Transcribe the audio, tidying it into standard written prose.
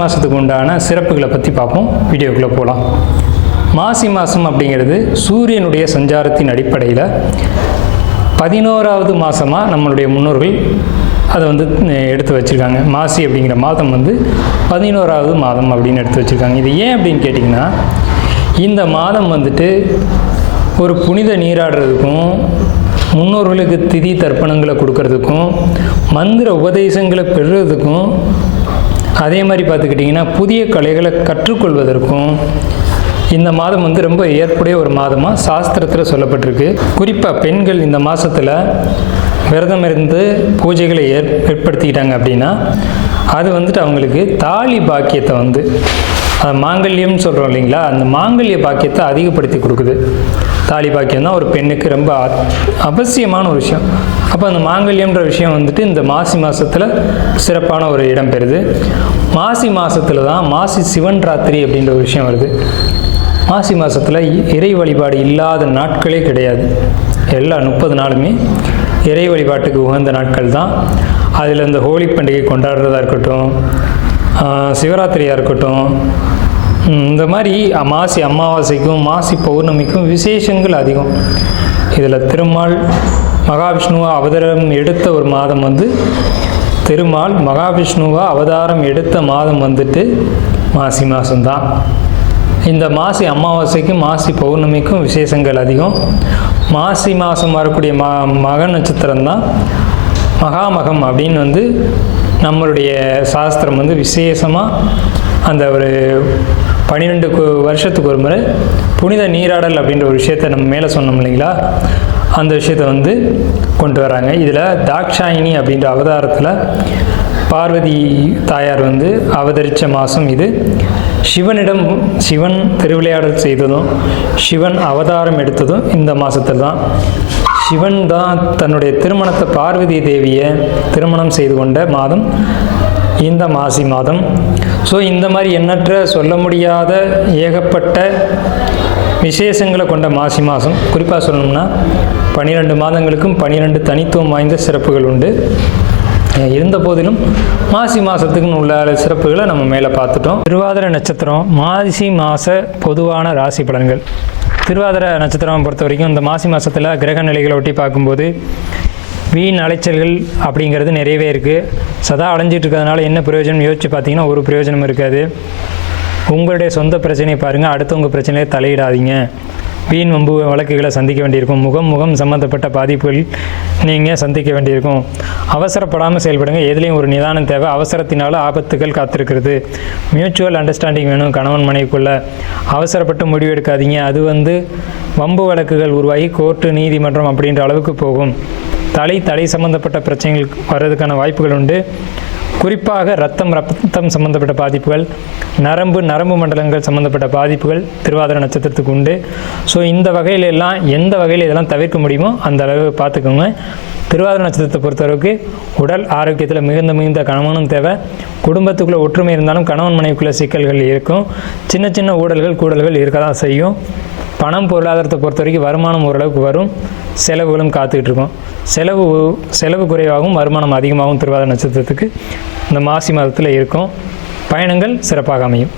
மாதத்துக்கு உண்டான சிறப்புகளை பற்றி பார்ப்போம். வீடியோக்குள்ளே போகலாம். மாசி மாதம் அப்படிங்கிறது சூரியனுடைய சஞ்சாரத்தின் அடிப்படையில் 11வது மாதமாக நம்மளுடைய முன்னோர்கள் அதை எடுத்து வச்சுருக்காங்க. மாசி அப்படிங்கிற மாதம் 11வது மாதம் அப்படின்னு எடுத்து வச்சுருக்காங்க. இது ஏன் அப்படின்னு கேட்டிங்கன்னா, இந்த மாதம் ஒரு புனித நீராடுறதுக்கும், முன்னோர்களுக்கு திதி தர்ப்பணங்களை கொடுக்கறதுக்கும், மந்திர உபதேசங்களை பெறுறதுக்கும், அதே மாதிரி பார்த்துக்கிட்டிங்கன்னா புதிய கலைகளை கற்றுக்கொள்வதற்கும் இந்த மாதம் ரொம்ப ஏற்புடைய ஒரு மாதமாக சாஸ்திரத்தில் சொல்லப்பட்டிருக்கு. குறிப்பாக பெண்கள் இந்த மாதத்தில் விரதம் இருந்து பூஜைகளை ஏற்படுத்திக்கிட்டாங்க அப்படின்னா அது அவங்களுக்கு தாலி பாக்கியத்தை மாங்கல்யம்னு சொல்கிறோம் இல்லைங்களா, அந்த மாங்கல்ய பாக்கியத்தை அதிகப்படுத்தி கொடுக்குது. தாலி பாக்கியம் தான் ஒரு பெண்ணுக்கு ரொம்ப அவசியமான ஒரு விஷயம். அப்போ அந்த மாங்கல்யம்ன்ற விஷயம் இந்த மாசி மாதத்தில் சிறப்பான ஒரு இடம் பெறுது. மாசி மாதத்தில் தான் மாசி சிவன் ராத்திரி அப்படின்ற ஒரு விஷயம் வருது. மாசி மாதத்தில் இறை வழிபாடு இல்லாத நாட்களே கிடையாது. எல்லா 30 நாளுமே இறை வழிபாட்டுக்கு உகந்த நாட்கள் தான். அதில் இந்த ஹோலி பண்டிகை கொண்டாடுறதா இருக்கட்டும், சிவராத்திரியாக இருக்கட்டும், இந்த மாதிரி மாசி அமாவாசைக்கும் மாசி பௌர்ணமிக்கும் விசேஷங்கள் அதிகம். இதில் திருமால் மகாவிஷ்ணுவா அவதாரம் எடுத்த ஒரு மாதம் திருமால் மகாவிஷ்ணுவா அவதாரம் எடுத்த மாதம் மாசி மாதம்தான். இந்த மாசி அமாவாசைக்கும் மாசி பௌர்ணமிக்கும் விசேஷங்கள் அதிகம். மாசி மாதம் வரக்கூடிய மக நட்சத்திரம் தான் மகாமகம் அப்படின்னு நம்மளுடைய சாஸ்திரம் விசேஷமாக அந்த ஒரு 12 வருஷத்துக்கு ஒரு முறை புனித நீராடல் அப்படின்ற ஒரு விஷயத்தை நம்ம மேலே சொன்னோம் இல்லைங்களா, அந்த விஷயத்தை கொண்டு வராங்க. இதில் தாக்ஷாயினி அப்படின்ற அவதாரத்தில் பார்வதி தாயார் அவதரித்த மாதம் இது. சிவன் திருவிளையாடல் செய்ததும் சிவன் அவதாரம் எடுத்ததும் இந்த மாதத்தில் தான். சிவன் தான் தன்னுடைய திருமணத்தை பார்வதி தேவியை திருமணம் செய்து கொண்ட மாதம் இந்த மாசி மாதம். ஸோ இந்த மாதிரி எண்ணற்ற சொல்ல முடியாத ஏகப்பட்ட விசேஷங்களை கொண்ட மாசி மாதம். குறிப்பாக சொல்லணும்னா 12 மாதங்களுக்கும் 12 தனித்துவம் வாய்ந்த சிறப்புகள் உண்டு. இருந்த போதிலும் மாசி மாதத்துக்குன்னு உள்ள சிறப்புகளை நம்ம மேலே பார்த்துட்டோம். திருவாதிரை நட்சத்திரம் மாசி மாத பொதுவான ராசி பலன்கள். திருவாதிரை நட்சத்திரம் பொறுத்த வரைக்கும் இந்த மாசி மாதத்தில் கிரக நிலைகளை ஒட்டி பார்க்கும்போது வீண் அலைச்சல்கள் அப்படிங்கிறது நிறையவே இருக்குது. சதா அலைஞ்சிட்டு இருக்கிறதுனால என்ன பிரயோஜனம் யோசிச்சு பார்த்தீங்கன்னா ஒரு பிரயோஜனம் இருக்காது. உங்களுடைய சொந்த பிரச்சனையை பாருங்கள், அடுத்தவங்க பிரச்சனையை தலையிடாதீங்க. வீண் வம்பு வழக்குகளை சந்திக்க வேண்டியிருக்கும். முகம் சம்மந்தப்பட்ட பாதிப்புகள் நீங்கள் சந்திக்க வேண்டியிருக்கும். அவசரப்படாமல் செயல்படுங்க. எதுலேயும் ஒரு நிதானம் தேவை. அவசரத்தினால ஆபத்துகள் காத்திருக்கிறது. மியூச்சுவல் அண்டர்ஸ்டாண்டிங் வேணும் கணவன் மனைவிக்குள்ளே. அவசரப்பட்டு முடிவு எடுக்காதீங்க. அது வம்பு வழக்குகள் உருவாகி கோர்ட்டு நீதிமன்றம் அப்படின்ற அளவுக்கு போகும். தலை சம்மந்தப்பட்ட பிரச்சனைகள் வர்றதுக்கான வாய்ப்புகள் உண்டு. குறிப்பாக ரத்தம் சம்மந்தப்பட்ட பாதிப்புகள், நரம்பு மண்டலங்கள் சம்மந்தப்பட்ட பாதிப்புகள் திருவாதிரை நட்சத்திரத்துக்கு உண்டு. ஸோ இந்த வகையிலெல்லாம் எந்த வகையில் இதெல்லாம் தவிர்க்க முடியுமோ அந்த அளவு பார்த்துக்கோங்க. திருவாதிரை நட்சத்திரத்தை பொறுத்தளவுக்கு உடல் ஆரோக்கியத்தில் மிகுந்த கவனம் தேவை. குடும்பத்துக்குள்ளே ஒற்றுமை இருந்தாலும் கணவன் மனைவிக்குள்ளே சிக்கல்கள் இருக்கும். சின்ன கூடல்கள் இருக்க தான் செய்யும். பணம் பொருளாதாரத்தை பொறுத்த வரைக்கும் வருமானம் ஓரளவுக்கு வரும், செலவுகளும் காத்துக்கிட்டு இருக்கும். செலவு குறைவாகவும் வருமானம் அதிகமாகவும் திருவாதிரை நட்சத்திரத்துக்கு இந்த மாசி மாதத்தில் இருக்கும். பயணங்கள் சிறப்பாக அமையும்.